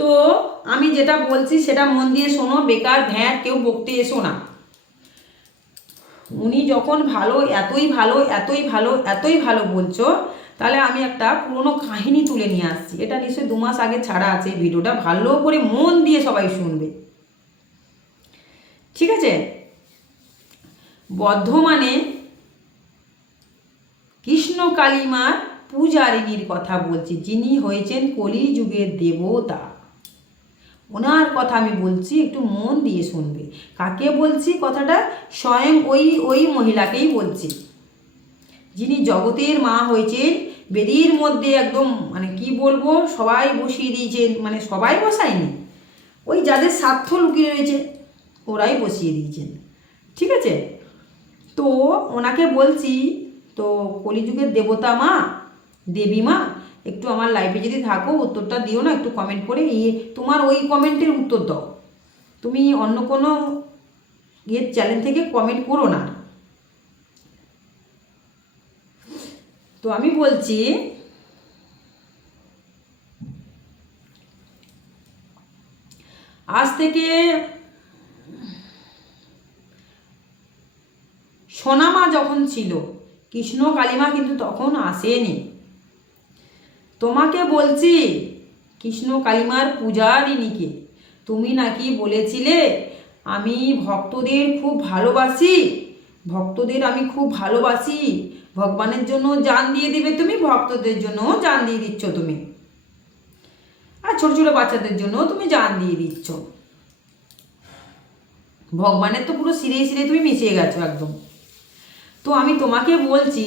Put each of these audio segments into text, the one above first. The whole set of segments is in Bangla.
তো আমি যেটা বলছি সেটা মন দিয়ে শোনো, বেকার ভ্যাট কেউ বকতে এসো না। উনি যখন ভালো, এতই ভালো এতই ভালো এতই ভালো বলছো, তাহলে আমি একটা পুরনো কাহিনী তুলে নিয়ে আসছি। এটা নিশ্চয়ই দু মাস আগে ছাড়া আছে ভিডিওটা। ভালো করে মন দিয়ে সবাই শুনবে। ঠিক আছে? বর্ধমানে কৃষ্ণ কালিমার পূজারিনীর কথা বলছি, যিনি হয়েছেন কলিযুগের দেবতা। ওনার কথা আমি বলছি, একটু মন দিয়ে শুনবে। কাকে বলছি কথাটা? স্বয়ং ওই ওই মহিলাকেই বলছি। যিনি জগতের মা হয়েছেন, বেদির মধ্যে একদম মানে কি বলব, সবাই বসিয়ে দিয়েছেন মানে সবাই বসায়নি। ওই যাদের স্বার্থ লুকিয়ে রয়েছে, ওরাই বসিয়ে দিয়েছেন। ঠিক আছে? তো ওনাকে বলছি, তো কলিযুগের দেবতা মা, দেবী মা একটু আমার লাইফে যদি থাকো, উত্তরটা দিও না, একটু কমেন্ট করে ইয়ে তোমার ওই কমেন্টের উত্তর দাও। তুমি অন্য কোনো ইয়ের চ্যানেল থেকে কমেন্ট করো না। তো আমি বলছি, আজ থেকে সোনামা যখন ছিল, কৃষ্ণ কালিমা কিন্তু তখন আসেনি। তোমাকে বলছি, কৃষ্ণ কালিমার পূজারিনীকে তুমি নাকি বলেছিলে, আমি ভক্তদের খুব ভালোবাসি। ভক্তদের আমি খুব ভালোবাসি। ভগবানের জন্য জান দিয়ে দিবে তুমি, ভক্তদের জন্য জান দিয়ে দিচ্ছ তুমি। আর ছোট ছোট বাচ্চাদের জন্য তুমি জান দিয়ে দিচ্ছ। ভগবানের তো পুরো সিরে সিরে তুমি মিশিয়ে গেছো একদম। তো আমি তোমাকে বলছি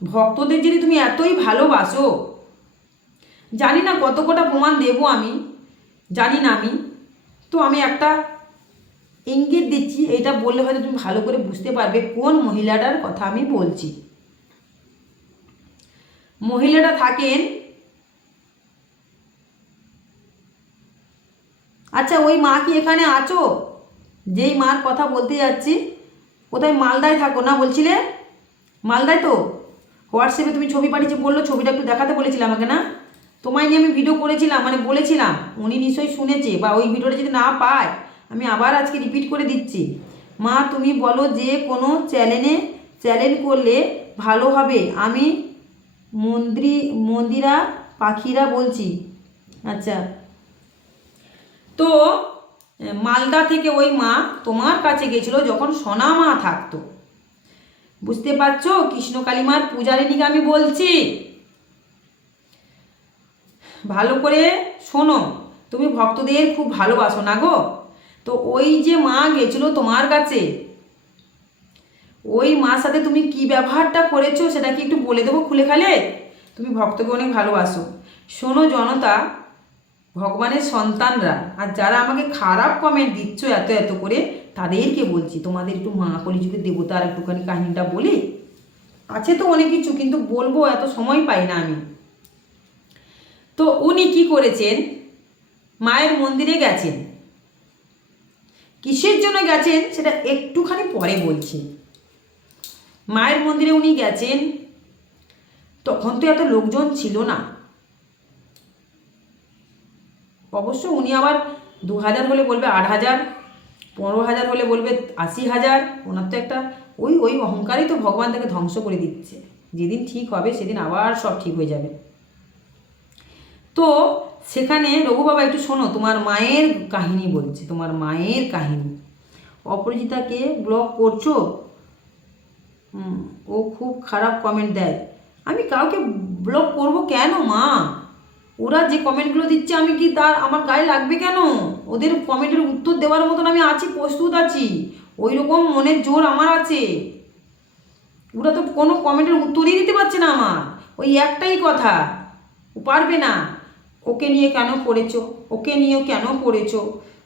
ভক্তদের যদি তুমি এতই ভালোবাসো, জানি না কত কটা প্রমাণ দেবো আমি, জানি না আমি, তো আমি একটা ইঙ্গিত দিচ্ছি, এটা বললে হয়তো তুমি ভালো করে বুঝতে পারবে কোন মহিলাটার কথা আমি বলছি। মহিলাটা থাকেন আচ্ছা ওই মা কি এখানে আছো? যেই মার কথা বলতে যাচ্ছি, কোথায় মালদায় থাকো না বলছিলে? মালদায় তো? হোয়াটসঅ্যাপে তুমি ছবি পাঠিয়েছি, বলল ছবিটা একটু দেখাতে বলেছিলে আমাকে, না? তোমায় নিয়ে আমি ভিডিও করেছিলাম মানে বলেছিলাম, উনি নিশ্চয়ই শুনেছে, বা ওই ভিডিওটা যদি না পায়, আমি আবার আজকে রিপিট করে দিচ্ছি। মা, তুমি বলো যে কোনো চ্যানেলে চ্যানেল করলে ভালো হবে। আমি মন্দিরি, মন্দিরা পাখিরা বলছি। আচ্ছা। তো, মালদা থেকে ওই মা তোমার কাছে গেছিল, যখন সোনা মা থাকতো। বুঝতে পারছ? কৃষ্ণ কালিমার পূজারিনীকে আমি বলছি। ভালো করে শোনো, তুমি ভক্তদের খুব ভালোবাসো না গো? তো ওই যে মা গেছিল তোমার কাছে, ওই মার সাথে তুমি কি ব্যবহারটা করেছ সেটা কি একটু বলে দেবো খুলে খালে? তুমি ভক্তকে অনেক ভালোবাসো। শোনো জনতা, ভগবানের সন্তানরা, আর যারা আমাকে খারাপ কমেন্ট দিচ্ছ এত এত করে তাদেরকে বলছি, তোমাদের একটু মা কলিযুগের দেবতার একটুখানি কাহিনীটা বলি। আছে তো অনেক কিছু, কিন্তু বলব এত সময় পাই না আমি। তো উনি কি করেছেন? মায়ের মন্দিরে গেছেন। কিসের জন্য গেছেন? সেটা একটুখানি পরে বলছি। মায়ের মন্দিরে উনি গেছেন, তখন তো এত লোকজন ছিল না। অবশ্য উনি আবার দু হাজার হলে বলবে আট হাজার। পনেরো হাজার হলে বলবে আশি হাজার, ওনার তো একটা ওই ওই অহংকারই তো ভগবান তাকে ধ্বংস করে দিচ্ছে। যেদিন ঠিক হবে সেদিন আবার সব ঠিক হয়ে যাবে। তো সেখানে রঘু বাবা একটু শোনো, তোমার মায়ের কাহিনী বলছে, তোমার মায়ের কাহিনী। অপরাজিতাকে ব্লক করছ? ও খুব খারাপ কমেন্ট দেয়। আমি কাউকে ব্লক করব কেন মা? ওরা যে কমেন্টগুলো দিচ্ছে, আমি কি তার, আমার গায়ে লাগবে কেন? ওদের কমেন্টের উত্তর দেওয়ার মতন আমি আছি, প্রস্তুত আছি। ওই রকম মনের জোর আমার আছে। ওরা তো কোনো কমেন্টের উত্তরই দিতে পারছে না আমার। ওই একটাই কথা, ও পারবে না। ওকে নিয়ে কেন পড়েছো? ওকে নিয়ে কেন পড়েছো?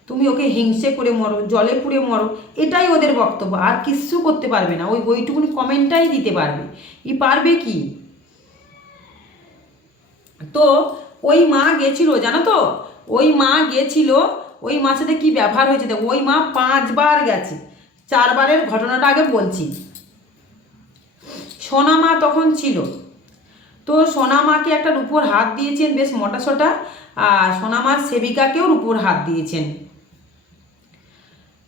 তুমি ওকে হিংসে করে মরো, জলে পুড়ে মরো, এটাই ওদের বক্তব্য। আর কিচ্ছু করতে পারবে না। ওই ওইটুকুনি কমেন্টটাই দিতে পারবে। ই পারবে কি? তো ওই মা গেছিল, জানো তো? ওই মা গেছিল ওই মার সাথে কী ব্যবহার হয়েছে? দেখো, ওই মা পাঁচবার গেছে। চারবারের ঘটনাটা আগে বলছি। সোনা মা তখন ছিল। তো সোনামাকে একটা রূপোর হাত দিয়েছেন বেশ মোটা সোটা, আর সোনামার সেবিকাকেও রূপোর হাত দিয়েছেন।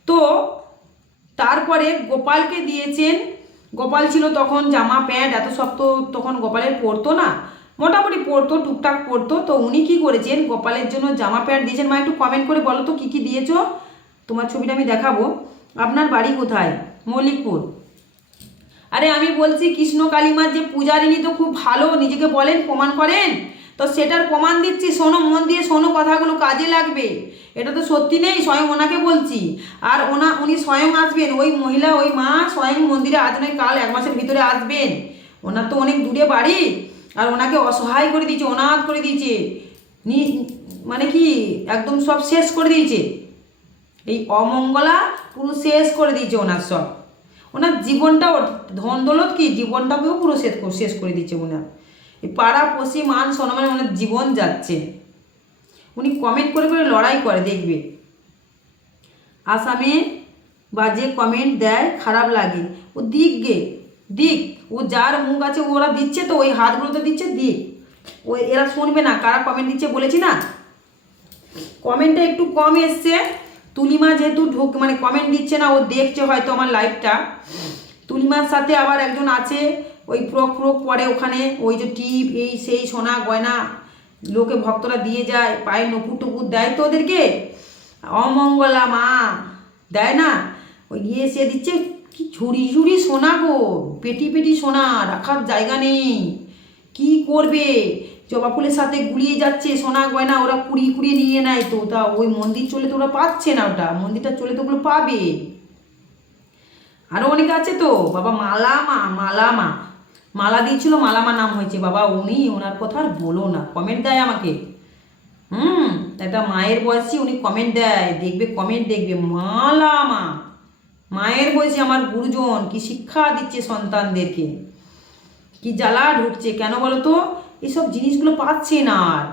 তো তারপরে গোপালকে দিয়েছেন। গোপাল ছিল তখন জামা, প্যান্ট, এত সব তো তখন গোপালের পরতো না। মোটামুটি পরতো টুকটাক পরতো তো উনি কি করেছেন? গোপালের জন্য জামা প্যান্ট দিয়েছেন। মা, একটু কমেন্ট করে বলো তো, কী কী দিয়েছ? তোমার ছবিটা আমি দেখাবো। আপনার বাড়ি কোথায়? মল্লিকপুর। আরে, আমি বলছি, কৃষ্ণ কালিমার যে পূজারিনী তো খুব ভালো, নিজেকে বলেন, প্রমাণ করেন? তো সেটার প্রমাণ দিচ্ছি, শোনো, মন দিয়ে শোনো, কথাগুলো কাজে লাগবে। এটা তো সত্যি নেই, স্বয়ং ওনাকে বলছি। আর ওনা, উনি স্বয়ং আসবেন, ওই মহিলা, ওই মা, স্বয়ং মন্দিরে আজ নয়, কাল এক মাসের ভিতরে আসবেন। ওনার তো অনেক দূরে বাড়ি। আর ওনাকে অসহায় করে দিয়েছে, অনাথ করে দিয়েছে। মানে কি, একদম সব শেষ করে দিয়েছে। এই অমঙ্গলা পুরো শেষ করে দিয়েছে ওনার সব। ওনার জীবনটাও ধন দৌলত কি? জীবনটাকেও পুরো শেষ শেষ করে দিচ্ছে ওনার। এই পাড়া পশি মান সম্মানে ওনার জীবন যাচ্ছে। উনি কমেন্ট করে করে লড়াই করে, দেখবে। আসামে বা যে কমেন্ট দেয়, খারাপ লাগে। ও দিক গে, দিক। ও যার মুখ আছে ওরা দিচ্ছে তো, ওই হাতগুলো তো দিচ্ছে, দিক। ও এরা শুনবে না, কারা কমেন্ট দিচ্ছে বলেছি না? কমেন্টটা একটু কম এসছে। তুলিমা যেহেতু ঢুক মানে কমেন্ট দিচ্ছে না, ও দেখছে হয়তো আমার লাইভটা তুলিমার সাথে আবার একজন আছে, ওই ফ্রক ফ্রক পরে ওখানে, ওই যে টিপ, এই সেই সোনা গয়না, লোকে ভক্তরা দিয়ে যায়, পায়ে নপুর টুপুর দেয় তো ওদেরকে? অমঙ্গলা মা, দেয় না? ওই গিয়ে সে দিচ্ছে কি ঝুড়ি ঝুড়ি সোনা গো? পেটি পেটি সোনা, রাখার জায়গা নেই। কি করবে? জবা ফুলের সাথে গুলিয়ে যাচ্ছে সোনা গয়না, ওরা কুড়িয়ে কুড়িয়ে নিয়ে নেয় তো। তা ওই মন্দির চলে তো ওরা পাচ্ছে না ওটা। মন্দিরটা চলে তো ওগুলো পাবে। আরও অনেকে আছে তো। বাবা মালামা মালামা। মালা দিয়েছিল, মালামা নাম হয়েছে। বাবা, উনি ওনার কথা আর বলো না। কমেন্ট দেয় আমাকে। হুম, একটা মায়ের বয়সী উনি কমেন্ট দেয়। দেখবে কমেন্ট দেখবে। মালামা। মায়ের বয়সী আমার গুরুজন, কি শিক্ষা দিচ্ছে সন্তানদেরকে? কি জ্বালা ঢুকছে কেন বলো তো? এইসব জিনিসগুলো পাচ্ছে না আর।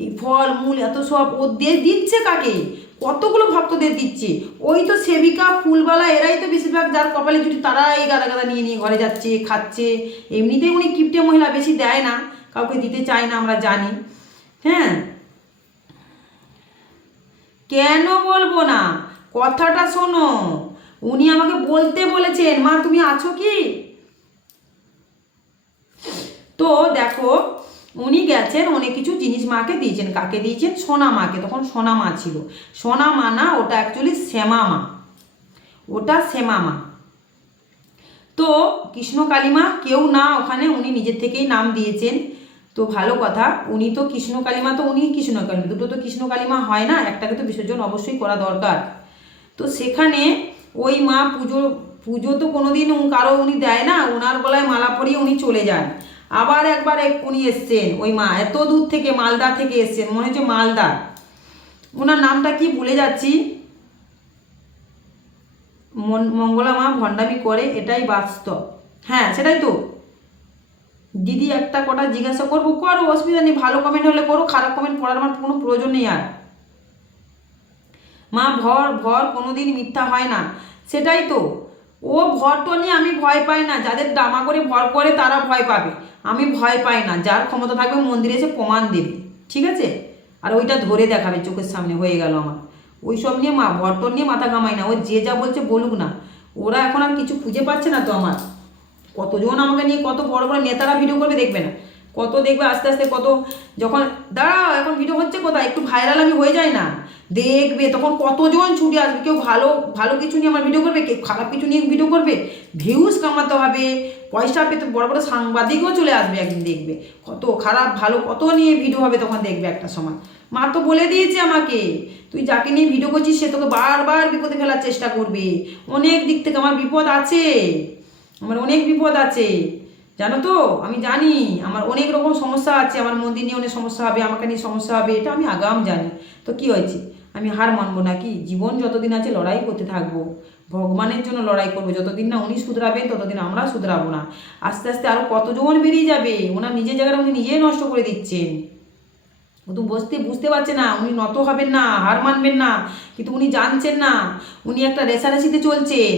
এই ফল, মূল, এত সব ও দিয়ে দিচ্ছে কাকে? কতগুলো ভক্তদের দিচ্ছে? ওই তো সেবিকা, ফুলবালা, এরাই তো বেশিরভাগ যার কপালে জুটি, তারাই গাদা গাদা নিয়ে নিয়ে ঘরে যাচ্ছে, খাচ্ছে। এমনিতেই উনি কিপটে মহিলা, বেশি দেয় না। কাউকে দিতে চায় না, আমরা জানি। হ্যাঁ? কেন বলব না? কথাটা শোনো। উনি আমাকে বলতে বলেছেন, মা, তুমি আছো কি? তো দেখো, উনি গেছেন, অনেক কিছু জিনিস মাকে দিয়েছেন। কাকে দিয়েছেন? সোনা মাকে। তখন সোনা মা ছিল। সোনা মা না, ওটা অ্যাকচুয়ালি শ্যামা মা। ওটা শ্যামা মা। তো কৃষ্ণ কালিমা, কেউ না ওখানে, উনি নিজের থেকেই নাম দিয়েছেন। তো ভালো কথা, উনি তো কৃষ্ণ কালিমা তো উনি কৃষ্ণ কালিমা। দুটো তো কৃষ্ণ কালিমা হয় না, একটাকে তো বিসর্জন অবশ্যই করা দরকার। তো সেখানে ওই মা পুজো পুজো তো কোনোদিন উ- কারও উনি দেয় না ওনার গলায় মালা পরিয়ে উনি চলে যান। আবার একবার এক উনি এসছেন ওই মা, এত দূর থেকে, মালদা থেকে এসছেন, মনে হচ্ছে মালদা। ওনার নামটা কি ভুলে যাচ্ছি। মন- মঙ্গলা মা ভণ্ডামি করে, এটাই বাস্তব। হ্যাঁ সেটাই তো। দিদি একটা কটা জিজ্ঞাসা করব করো অসুবিধা নেই, ভালো কমেন্ট হলে করো, খারাপ কমেন্ট পড়ার আমার কোনো প্রয়োজন নেই আর। মা ভর ভর কোনো দিন মিথ্যা হয় না। সেটাই তো। ও ভরটো নিয়ে আমি ভয় পাই না। যাদের ডামা করে ভর করে তারা ভয় পাবে। আমি ভয় পাই না। যার ক্ষমতা থাকবে মন্দিরে এসে প্রমাণ দেবে। ঠিক আছে? আর ওইটা ধরে দেখাবে চোখের সামনে। হয়ে গেল আমার। ওই সব নিয়ে মা ভরটর নিয়ে মাথা ঘামাই না। ও যে যা বলছে বলুক না। ওরা এখন আর কিছু খুঁজে পাচ্ছে না তো আমার। কতজন আমাকে নিয়ে কত বড় বড় নেতারা ভিডিও করবে দেখবে না। কত দেখবে আস্তে আস্তে কত, যখন, দাঁড়াও, এখন ভিডিও হচ্ছে কোথায়? একটু ভাইরাল আমি হয়ে যায় না। দেখবে, তখন কতজন ছুটে আসবে? কেউ ভালো ভালো কিছু নিয়ে আমার ভিডিও করবে? কেউ খারাপ কিছু নিয়ে ভিডিও করবে? ভিউজ কামাতে হবে। পয়সা পেতে, বড় বড় সাংবাদিকও চলে আসবে একদিন দেখবে। কত খারাপ, ভালো, কত নিয়ে ভিডিও হবে তখন দেখবে একটা সময়। মা তো বলে দিয়েছে আমাকে, তুই যাকে নিয়ে ভিডিও করছিস, সে তোকে বারবার বিপদে ফেলার চেষ্টা করবে। অনেক দিক থেকে আমার বিপদ আছে। আমার অনেক বিপদ আছে। জানো তো? আমি জানি, আমার অনেক রকম সমস্যা আছে, আমার মন্দির নিয়ে অনেক সমস্যা হবে, আমাকে নিয়ে সমস্যা হবে, এটা আমি আগাম জানি। তো কি হয়েছে? আমি হার মানবো নাকি জীবন যতদিন আছে লড়াই করতে থাকব। ভগবানের জন্য লড়াই করব। যতদিন না উনি শুধরাবেন, ততদিন আমরা শুধরাবো না। আস্তে আস্তে আরও কতজন বেরিয়ে যাবে? ওনার নিজের জায়গাটা উনি নিজেই নষ্ট করে দিচ্ছেন। ও তো বসতে বুঝতে পারছে না, উনি নত হবেন না, হার মানবেন না, কিন্তু উনি জানছেন না, উনি একটা রেসারেসিতে চলছেন।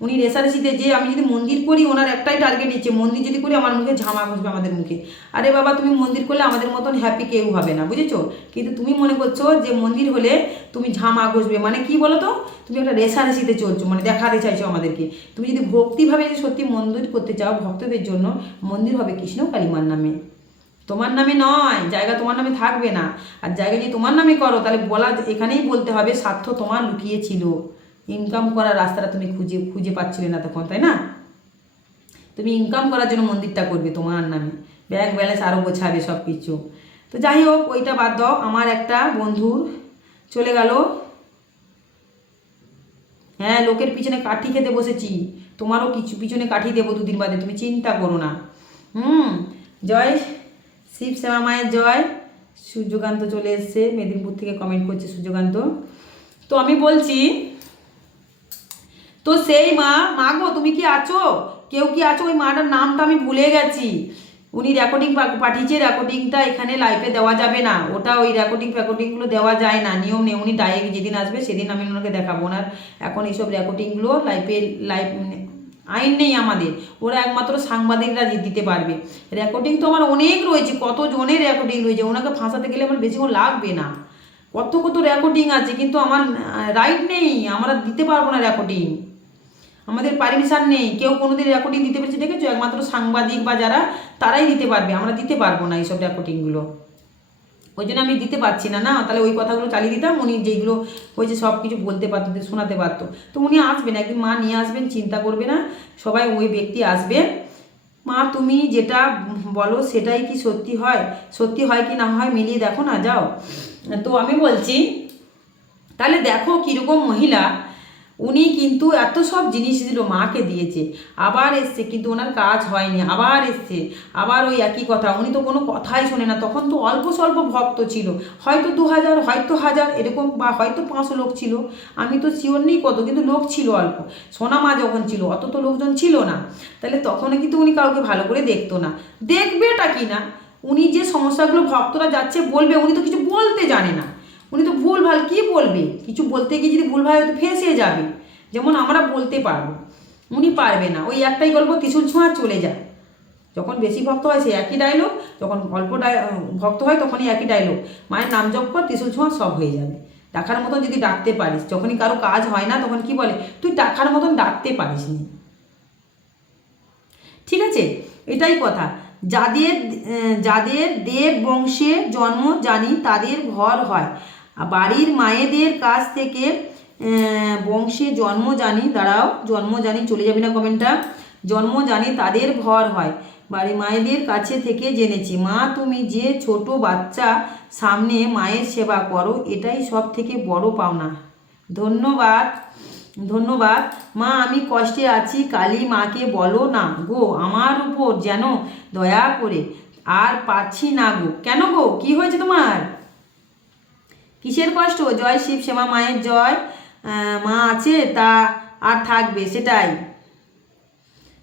উনি রেসারেসিতে যে আমি যদি মন্দির করি, ওনার একটাই টার্গেট নিচ্ছে মন্দির যদি করি, আমার মুখে ঝামা ঘুষবে আমাদের মুখে। আরে বাবা, তুমি মন্দির করলে আমাদের মতন হ্যাপি কেউ হবে না, বুঝেছ? কিন্তু তুমি মনে করছ যে মন্দির হলে তুমি ঝামা ঘষবে মানে কি বলো তো তুমি একটা রেসারেসিতে চলছো মানে দেখাতে চাইছো আমাদেরকে। তুমি যদি ভক্তিভাবে যদি সত্যি মন্দির করতে চাও ভক্তদের জন্য, মন্দির হবে কৃষ্ণ কালিমার নামে। তোমার নামে নয়, জায়গা তোমার নামে থাকবে না। আর জায়গা যদি তোমার নামে করো, তাহলে বলা এখানেই বলতে হবে, স্বার্থ তোমার লুকিয়ে ছিল। ইনকাম করার রাস্তাটা তুমি খুঁজে খুঁজে পাচ্ছিলে না তখন, তাই না? তুমি ইনকাম করার জন্য মন্দিরটা করবে তোমার নামে। ব্যাংক ব্যালেন্স আরও গোছাবে সব কিছু তো যাই হোক, ওইটা বাদ দাও। আমার একটা বন্ধুর চলে গেল। হ্যাঁ লোকের পিছনে কাঠি খেতে বসেছি। তোমারও কিছু পিছনে কাঠি দেবো দুদিন বাদে, তুমি চিন্তা করো না। হুম, জয় শিব শ্যামা মায়ের জয়। সূর্যকান্ত চলে এসছে, মেদিনীপুর থেকে কমেন্ট করছে সূর্যকান্ত। তো আমি বলছি তো সেই মা মা গো, তুমি কি আছো? কেউ কি আছো? ওই মাটার নামটা আমি ভুলে গেছি। উনি রেকর্ডিং পাঠিয়েছে রেকর্ডিংটা এখানে লাইভে দেওয়া যাবে না। ওটা ওই রেকর্ডিং ফ্যাকর্ডিংগুলো দেওয়া যায় না। নিয়ম নেই, উনি ডাইরেক্ট যেদিন আসবে, সেদিন আমি ওনাকে দেখাবো। ওনার এখন এইসব রেকর্ডিংগুলো লাইভে লাইভ আইন নেই আমাদের। ওরা একমাত্র সাংবাদিকরা দিতে পারবে। রেকর্ডিং তো আমার অনেক রয়েছে কত জনের রেকর্ডিং রয়েছে? ওনাকে ফাঁসাতে গেলে আমার বেশিক্ষণ লাগবে না। কত কত রেকর্ডিং আছে, কিন্তু আমার রাইট নেই। আমরা দিতে পারব না রেকর্ডিং আমাদের পারমিশন নেই। কেউ কোনোদিন রেকর্ডিং দিতে পেরেছে, দেখেছ? একমাত্র সাংবাদিক বা যারা, তারাই দিতে পারবে। আমরা দিতে পারব না এইসব রেকর্ডিংগুলো ওই জন্য আমি দিতে পারছি না না? তাহলে ওই কথাগুলো চালিয়ে দিতাম, উনি যেগুলো হয়েছে সব কিছু বলতে পারতো, শোনাতে পারতো। তো উনি আসবেন, একদিন মা নিয়ে আসবেন, চিন্তা করবে না। সবাই ওই ব্যক্তি আসবে। মা, তুমি যেটা বলো সেটাই কি সত্যি হয়? সত্যি হয় কি না হয় মিলিয়ে দেখো না, যাও। তো আমি বলছি, তাহলে দেখো কীরকম মহিলা উনি কিন্তু এত সব জিনিস দিল, মাকে দিয়েছে। আবার এসছে, কিন্তু ওনার কাজ হয়নি। আবার এসছে, আবার ওই একই কথা। উনি তো কোনো কথাই শোনে না। তখন তো অল্প স্বল্প ভক্ত ছিল। হয়তো দু হাজার, হয়তো হাজার এরকম, বা হয়তো পাঁচশো লোক ছিল। আমি তো শিওর নেই কত, কিন্তু লোক ছিল অল্প। সোনা মা যখন ছিল, অত তো লোকজন ছিল না। তাহলে তখন কিন্তু উনি কাউকে ভালো করে দেখতো না। দেখবেটা কি না? উনি যে সমস্যাগুলো ভক্তরা যাচ্ছে বলবে, উনি তো কিছু বলতে জানে না। উনি তো ভুল ভালো, কী বলবে? কিছু বলতে গিয়ে যদি ভুল ভালো হয়তো ফেঁসে যাবে। যেমন আমরা বলতে পারব, উনি পারবে না। ওই একটাই গল্প ত্রিশুল ছোঁয়া চলে যায়। যখন বেশি ভক্ত হয়, সে একই ডায়লগ যখন অল্প ভক্ত হয়, তখনই একই ডায়লগ মায়ের নাম জপ কর, ত্রিশুল ছোঁয়া সব হয়ে যাবে। ডাকার মতন যদি ডাকতে পারিস, যখনই কারও কাজ হয় না, তখন কি বলে? তুই টাকার মতন ডাকতে পারিস নি। ঠিক আছে? এটাই কথা। যাদের যাদের দেব বংশে জন্ম জানি, তাদের ভর হয়। বাড়ির মায়েদের কাছ থেকে বংশে জন্ম জানি, দাঁড়াও, জন্ম জানি, চলে যাবি না কমেন্টটা, জন্ম জানি তাদের ভর হয়। বাড়ি মায়েদের কাছে থেকে জেনেছি। মা, তুমি যে ছোট বাচ্চা, সামনে মায়ের সেবা করো, এটাই সব থেকে বড় পাওনা। ধন্যবাদ ধন্যবাদ। মা, আমি কষ্টে আছি, কালী মাকে বলো না গো, আমার উপর যেন দয়া করে। আর পাচ্ছি না গো। কেন গো? কি হয়েছে তোমার? কিসের কষ্ট? জয় শিব, শ্যামা মায়ের জয় মা আছে, তা আর থাকবে, সেটাই।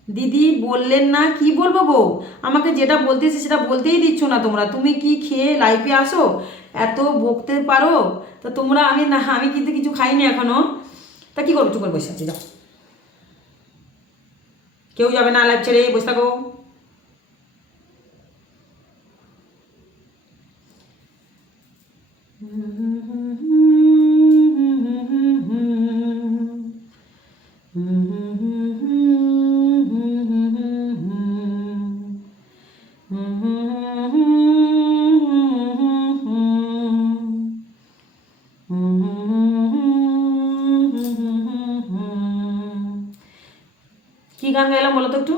দিদি বললেন না, কি বলব গো? আমাকে যেটা বলতেছি সেটা বলতেই দিচ্ছ না তোমরা। তুমি কি খেয়ে লাইফে আসো? এত বকতে পারো? তো তোমরা, আমি না, আমি কিন্তু কিছু খাইনি এখনও। তা কি করব? চুপ করে বসে আছি, যাও। কেউ যাবে না লাইভ ছেড়ে বসে থাকো। কি গান গাইলাম বলো তো একটু?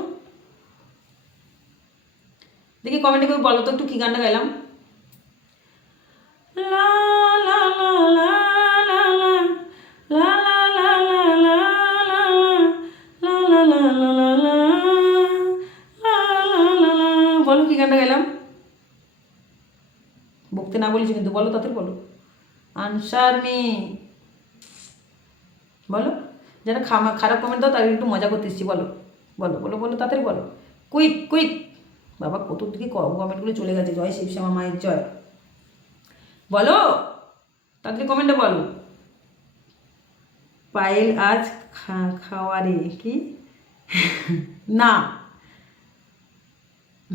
দেখি কমেন্টে কেউ বলো তো একটু কি গানটা গাইলাম? আনসার মি বলো যারা খামা খারাপ কমেন্ট দাও তাদের একটু মজা করতে বলো। বলো বলো বলো, তাড়াতাড়ি বলো। কুইক কুইক বাবা কত দিকে কমেন্টগুলো চলে গেছে। জয় শিব শ্যামা, মায়ের জয়। বলো, তাড়াতাড়ি কমেন্টে বলো। পায়েল আজ খাওয়ারে, কি? না।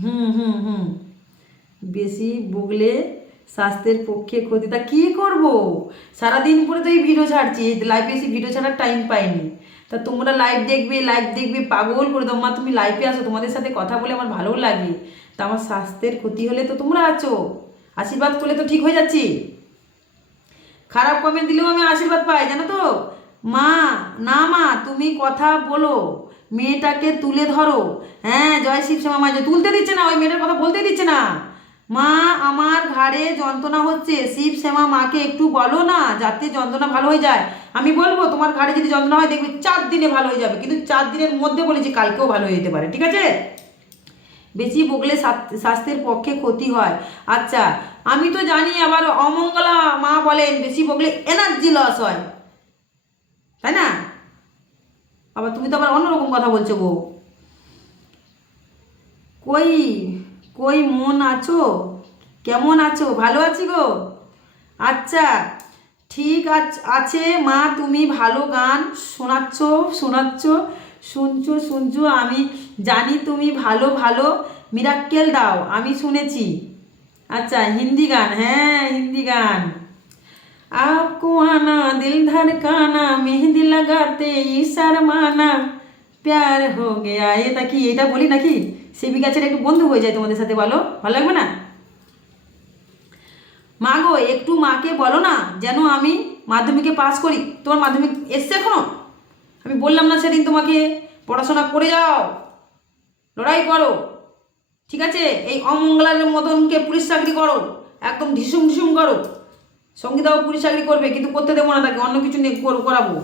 হুম হুম হুম। বেশি বগলে স্বাস্থ্যের পক্ষে ক্ষতি। তা কী করব? সারাদিন পরে তো এই ভিডিও ছাড়ছি। লাইভে এসে ভিডিও ছাড়ার টাইম পাইনি। তা তোমরা লাইভ দেখবে লাইভ দেখবে, পাগল করে দাও। মা, তুমি লাইভে আসো, তোমাদের সাথে কথা বলে আমার ভালো লাগে। তা আমার স্বাস্থ্যের ক্ষতি হলে তো তোমরা আছো। আশীর্বাদ করলে তো ঠিক হয়ে যাচ্ছি। খারাপ কমেন্ট দিলেও আমি আশীর্বাদ পাই, জানো তো? মা, না মা, তুমি কথা বলো। মেয়েটাকে তুলে ধরো। হ্যাঁ জয় শিব শ্যামা মা, তুলতে দিচ্ছে না, ওই মেয়েটার কথা বলতে দিচ্ছে না। মা, আমার ঘাড়ে যন্ত্রণা হচ্ছে। শিব শ্যামা, মাকে একটু বলো না, যাতে যন্ত্রণা ভালো হয়ে যায়। আমি বলব, তোমার ঘাড়ে যদি যন্ত্রণা হয়, দেখবে চার দিনে ভালো হয়ে যাবে। কিন্তু চার দিনের মধ্যে বলেছি, কালকেও ভালো হয়ে যেতে পারে। ঠিক আছে? বেশি বকলে স্বাস্থ্যের পক্ষে ক্ষতি হয়। আচ্ছা আমি তো জানি আবার অমঙ্গলা মা বলেন, বেশি বকলে এনার্জি লস হয়। তাই না? আবার তুমি তো আবার অন্যরকম কথা বলছো গো কই? কই মন আছো কেমন আছো ভালো আছি গো আচ্ছা ঠিক আছ- আছে মা তুমি ভালো গান শোনাচ্ছ শোনাচ্ছ শুনছো শুনছো আমি জানি তুমি ভালো ভালো মিরাক্কেল দাও আমি শুনেছি আচ্ছা হিন্দি গান হ্যাঁ হিন্দি গান आपको आना दिल धड़काना मेहंदी लगाते ही शर्माना প্যার হো গেয়া এটা কি এটা বলি নাকি সেবি গাছের একটু বন্ধু হয়ে যায় তোমাদের সাথে, বলো? ভালো লাগবে না? মা গো, একটু মাকে বলো না যেন আমি মাধ্যমিকে পাস করি। তোমার মাধ্যমিক এসছে এখনও? আমি বললাম না সেদিন তোমাকে, পড়াশোনা করে যাও। লড়াই করো। ঠিক আছে? এই অমঙ্গলার মতনকে পুলিশ চাকরি করো। একদম ঢিসুম ঢিসুম করো। সঙ্গীতাও পুলিশ চাকরি করবে, কিন্তু করতে দেবো না তাকে, অন্য কিছু নিয়ে কর- করাবো।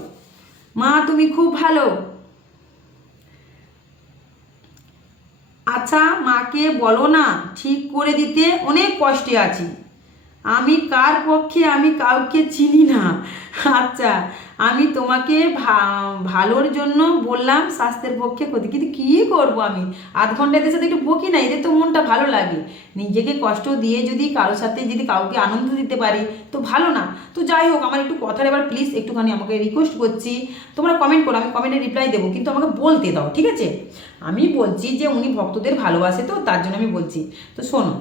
মা, তুমি খুব ভালো। আচ্ছা মাকে বলো না ঠিক করে দিতে অনেক কষ্টে আছি। আমি কার পক্ষে আমি কাউকে চিনি না? আচ্ছা আমি তোমাকে ভালোর জন্য বললাম, স্বাস্থ্যের পক্ষে ক্ষতি। কিন্তু কী করব আমি? আধ ঘণ্টা এদের সাথে একটু বকি না, এদের তো মনটা ভালো লাগে। নিজেকে কষ্ট দিয়ে যদি কারোর সাথে যদি কাউকে আনন্দ দিতে পারি, তো ভালো না। তো যাই হোক, আমার একটু কথার এবার প্লিজ একটুখানি আমাকে রিকোয়েস্ট করছি। তোমরা কমেন্ট করো, আমি কমেন্টে রিপ্লাই দেবো, কিন্তু আমাকে বলতে দাও, ঠিক আছে? আমি বলছি যে, উনি ভক্তদের ভালোবাসে তো, তার জন্য আমি বলছি। তো শোনো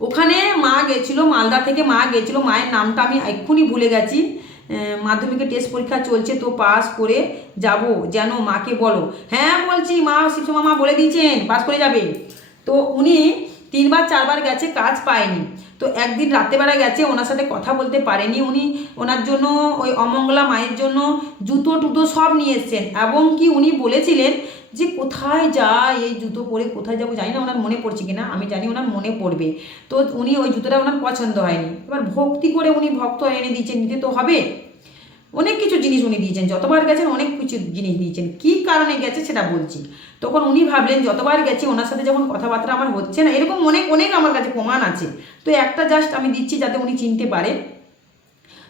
ওখানে মা গেছিল মালদা থেকে মা গেছিল মায়ের নামটা আমি এক্ষুনি ভুলে গেছি। আহ, মাধ্যমিকের টেস্ট পরীক্ষা চলছে তো পাস করে যাব। যেন মাকে বলো। হ্যাঁ বলছি মা শিবসমা মামা বলে দিয়েছেন পাস করে যাবে। তো উনি তিনবার চারবার গেছে কাজ পায়নি। তো একদিন রাত্রেবেলা গেছে ওনার সাথে কথা বলতে পারেনি উনি। ওনার জন্য ওই অমঙ্গলা মায়ের জন্য জুতো টুতো সব নিয়ে এসছেন। এবং কি উনি বলেছিলেন যে কোথায় যায়, এই জুতো পরে কোথায় যাব জানি না, ওনার মনে পড়ছে কিনা, আমি জানি ওনার মনে পড়বে। তো উনি ওই জুতোটা ওনার পছন্দ হয়নি। এবার ভক্তি করে উনি ভক্ত এনে দিয়েছেন, নিতে তো হবে। অনেক কিছু জিনিস উনি দিয়েছেন, যতবার গেছেন অনেক কিছু জিনিস দিয়েছেন। কী কারণে গেছে সেটা বলছি। তখন উনি ভাবলেন, যতবার গেছি ওনার সাথে যখন কথাবার্তা আমার হচ্ছে না, এরকম অনেক অনেক আমার কাছে প্রমাণ আছে। তো একটা জাস্ট আমি দিচ্ছি যাতে উনি চিনতে পারে।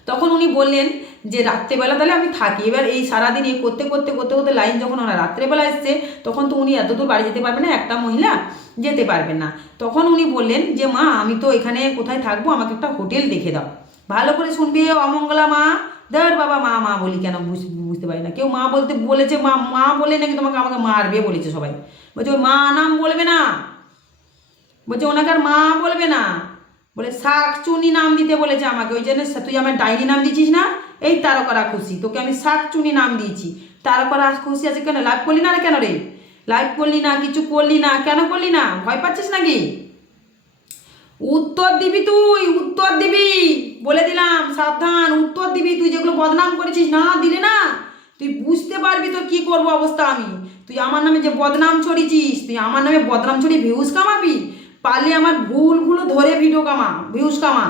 তখন উনি বললেন যে রাত্রেবেলা তাহলে আমি থাকি। এবার এই সারাদিন এই করতে করতে করতে করতে লাইন যখন ওনার রাত্রেবেলা এসছে, তখন তো উনি এত দূর বাড়ি যেতে পারবে না, একটা মহিলা যেতে পারবেন না। তখন উনি বললেন যে, মা, আমি তো এখানে কোথায় থাকব? আমাকে একটা হোটেল দেখে দাও। ভালো করে শুনবি অমঙ্গলা মা। ধর বাবা মা মা বলি কেন? বুঝ- বুঝতে পারি না। কেউ মা বলতে বলেছে, মা মা বলে নাকি তোমাকে আমাকে মারবে বলেছে সবাই। বলছে মা নাম বলবে না। বলছে, ওনাকে আর মা বলবে না। বলে শাক চুনি নাম দিতে বলেছে আমাকে। ওই জন্য তুই আমার ডাইনি নাম দিয়েছিস না? এই তারকরা খুশি, তোকে আমি শাক চুনি নাম দিয়েছি। তারকরা খুশি আছে কেন? লাইভ করলি না কেন রে? লাইভ করলি না, কিছু করলি না, কেন করলি না? ভয় পাচ্ছিস নাকি? উত্তর দিবি তুই, উত্তর দিবি। বলে দিলাম, সাবধান, উত্তর দিবি। তুই যেগুলো বদনাম করেছিস, না দিলে না। তুই বুঝতে পারবি তোর কি করব অবস্থা আমি। তুই আমার নামে যে বদনাম ছড়িয়েছিস, তুই আমার নামে বদনাম ছড়িয়ে ভিউজ কামাবি। পারলে আমার ভুলগুলো ধরে ভিডিও কামা ভিউজ কামা।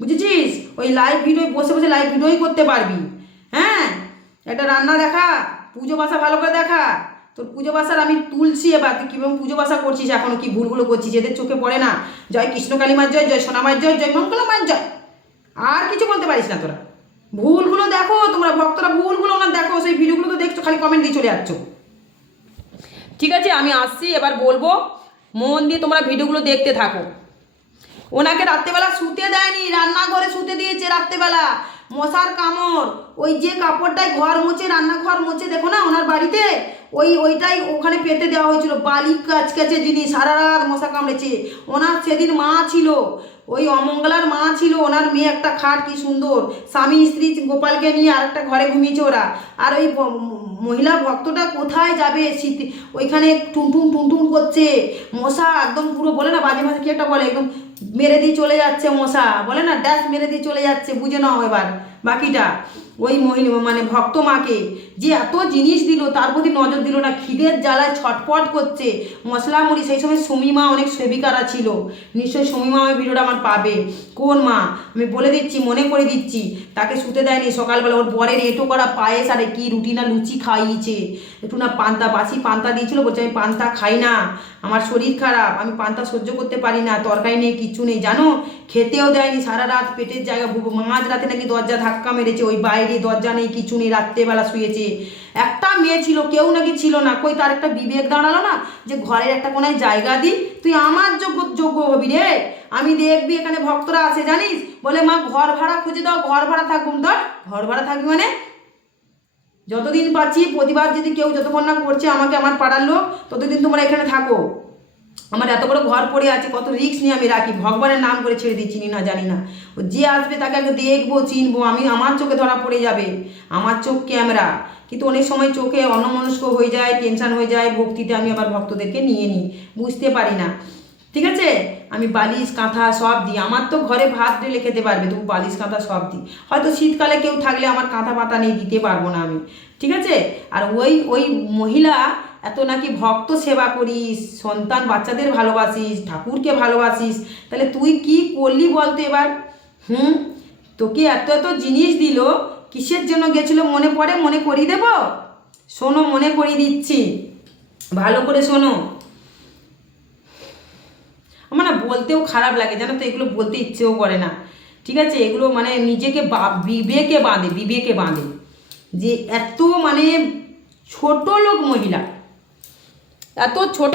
বুঝেছিস? ওই লাইভ ভিডিও বসে বসে লাইভ ভিডিওই করতে পারবি। হ্যাঁ? একটা রান্না দেখা, পুজো বাসা ভালো করে দেখা। তোর পুজো বাসার আমি তুলছি এবার, তুই কীরকম পুজো বাসা করছিস এখনও, কি ভুলগুলো করছিস? এদের চোখে পড়ে না। জয় কৃষ্ণকালী মার জয় জয় সোনামার জয় জয় মঙ্গলা মার জয়। আর কিছু বলতে পারিস না তোরা। ভুলগুলো দেখো, তোমরা ভক্তরা ভুলগুলো ওনার দেখো, সেই ভিডিওগুলো তো দেখছ, খালি কমেন্ট দিয়ে চলে যাচ্ছ। ঠিক আছে, আমি আসছি, এবার বলব মন দিয়ে তোমরা ভিডিওগুলো দেখতে থাকো। ওনাকে রাত্রেবেলা শুতে দেয়নি, রান্নাঘরে শুতে দিয়েছে রাত্রেবেলা। মশার কামড়, ওই যে কাপড়টাই ঘর মোছে, রান্নাঘর মোছে, দেখো না ওনার বাড়িতে? ওই ওইটাই ওখানে পেতে দেওয়া হয়েছিল বালি কাচ কাছে জিনিস, সারা রাত মশা কামড়েছে। ওনার সেদিন মা ছিল ওই অমঙ্গলার মা ছিল, ওনার মেয়ে একটা খাট, কি সুন্দর। স্বামী, স্ত্রী, গোপালকে নিয়ে আর একটা ঘরে ঘুমিয়েছে ওরা। আর ওই মহিলা ভক্তটা কোথায় যাবে? শীতে, ওইখানে টুনটুন টুনটুন করছে। মশা একদম পুরো, বলে না, বাজে মাঝে কি একটা বলে? একদম মেরে দিয়ে চলে যাচ্ছে মশা, বলে না ড্যাশ মেরে দিয়ে চলে যাচ্ছে, বুঝে নাও এবার, বাকিটা। ওই মহিলা মানে ভক্ত মাকে, যে এত জিনিস দিল, তার প্রতি নজর দিল না, খিদের জ্বালায় ছটপট করছে। মশলা মুড়ি, সেই সময় সুমিমা অনেক সেবিকারা ছিল। নিশ্চয়ই সুমিমা ওই ভিডিওটা আমার পাবে। কোন মা? আমি বলে দিচ্ছি, মনে করে দিচ্ছি। তাকে শুতে দেয়নি। সকালবেলা ওর বরের এঁটো করা পায়েস, আরে কি রুটি না লুচি খাইয়েছে। একটু না পান্তা, বাসি পান্তা দিয়েছিল, বলছে আমি পান্তা খাই না। আমার শরীর খারাপ, আমি পান্তা সহ্য করতে পারি না, তরকারি নেই, কিচ্ছু নেই। জানো? খেতেও দেয়নি, সারা রাত পেটের জায়গা, মাঝ রাতে নাকি দরজা ধাক্কা মেরেছে ওই বাইরে দরজা নেই, কিছু নেই, রাত্রেবেলা শুয়েছে। একটা মেয়ে ছিল, কেউ নাকি ছিল না। কই, তার একটা বিবেক দাঁড়াল না যে ঘরের একটা কোনায় জায়গা দি, তুই আমার যোগ্য যোগ্য হবি রে। আমি দেখবি এখানে ভক্তরা আছে, জানিস? বলে, মা, ঘর ভাড়া খুঁজে দাও, ঘর ভাড়া থাকব ধর। ঘর ভাড়া থাকবি মানে? যতদিন পাচ্ছি, প্রতিবার যদি কেউ যতক্ষণ না করছে, আমাকে আমার পাড়ার লোক, ততদিন তোমরা এখানে থাকো। আমার এত বড় ঘর পড়ে আছে, কত রিস্ক নিয়ে আমি রাখি। ভগবানের নাম করে ছেড়ে দিই চিনি না জানি না। ও যে আসবে তাকে আগে দেখব, চিনবো, আমি আমার চোখে ধরা পড়ে যাবে। আমার চোখ ক্যামেরা কিন্তু অনেক সময় চোখে অন্যমনস্ক হয়ে যায় টেনশন হয়ে যায়, ভক্তিতে আমি আবার ভক্তদেরকে নিয়ে নিই। বুঝতে পারি না। ঠিক আছে? আমি বালিশ, কাঁথা সব দিই। আমার তো ঘরে ভাত ঢেলে খেতে পারবে, তবু বালিশ, কাঁথা সব দিই। হয়তো শীতকালে কেউ থাকলে আমার কাঁথা পাতা নেই দিতে পারব না আমি। ঠিক আছে? আর ওই ওই মহিলা এত নাকি ভক্ত সেবা করিস, সন্তান বাচ্চাদের ভালোবাসিস, ঠাকুরকে ভালোবাসিস, তাহলে তুই কি করলি বলতো এবার? হুম? তোকে এত এত জিনিস দিল, কিসের জন্য গেছিল মনে পড়ে? মনে করিয়ে দেব? শোনো, মনে করিয়ে দিচ্ছি। ভালো করে শোনো। আমার না বলতেও খারাপ লাগে, জানো তো? এগুলো বলতে ইচ্ছেও করে না। ঠিক আছে? এগুলো মানে নিজেকে বিবেকে বাঁধে বিবেকে বাঁধে। যে এত মানে ছোট লোক মহিলা এত ছোট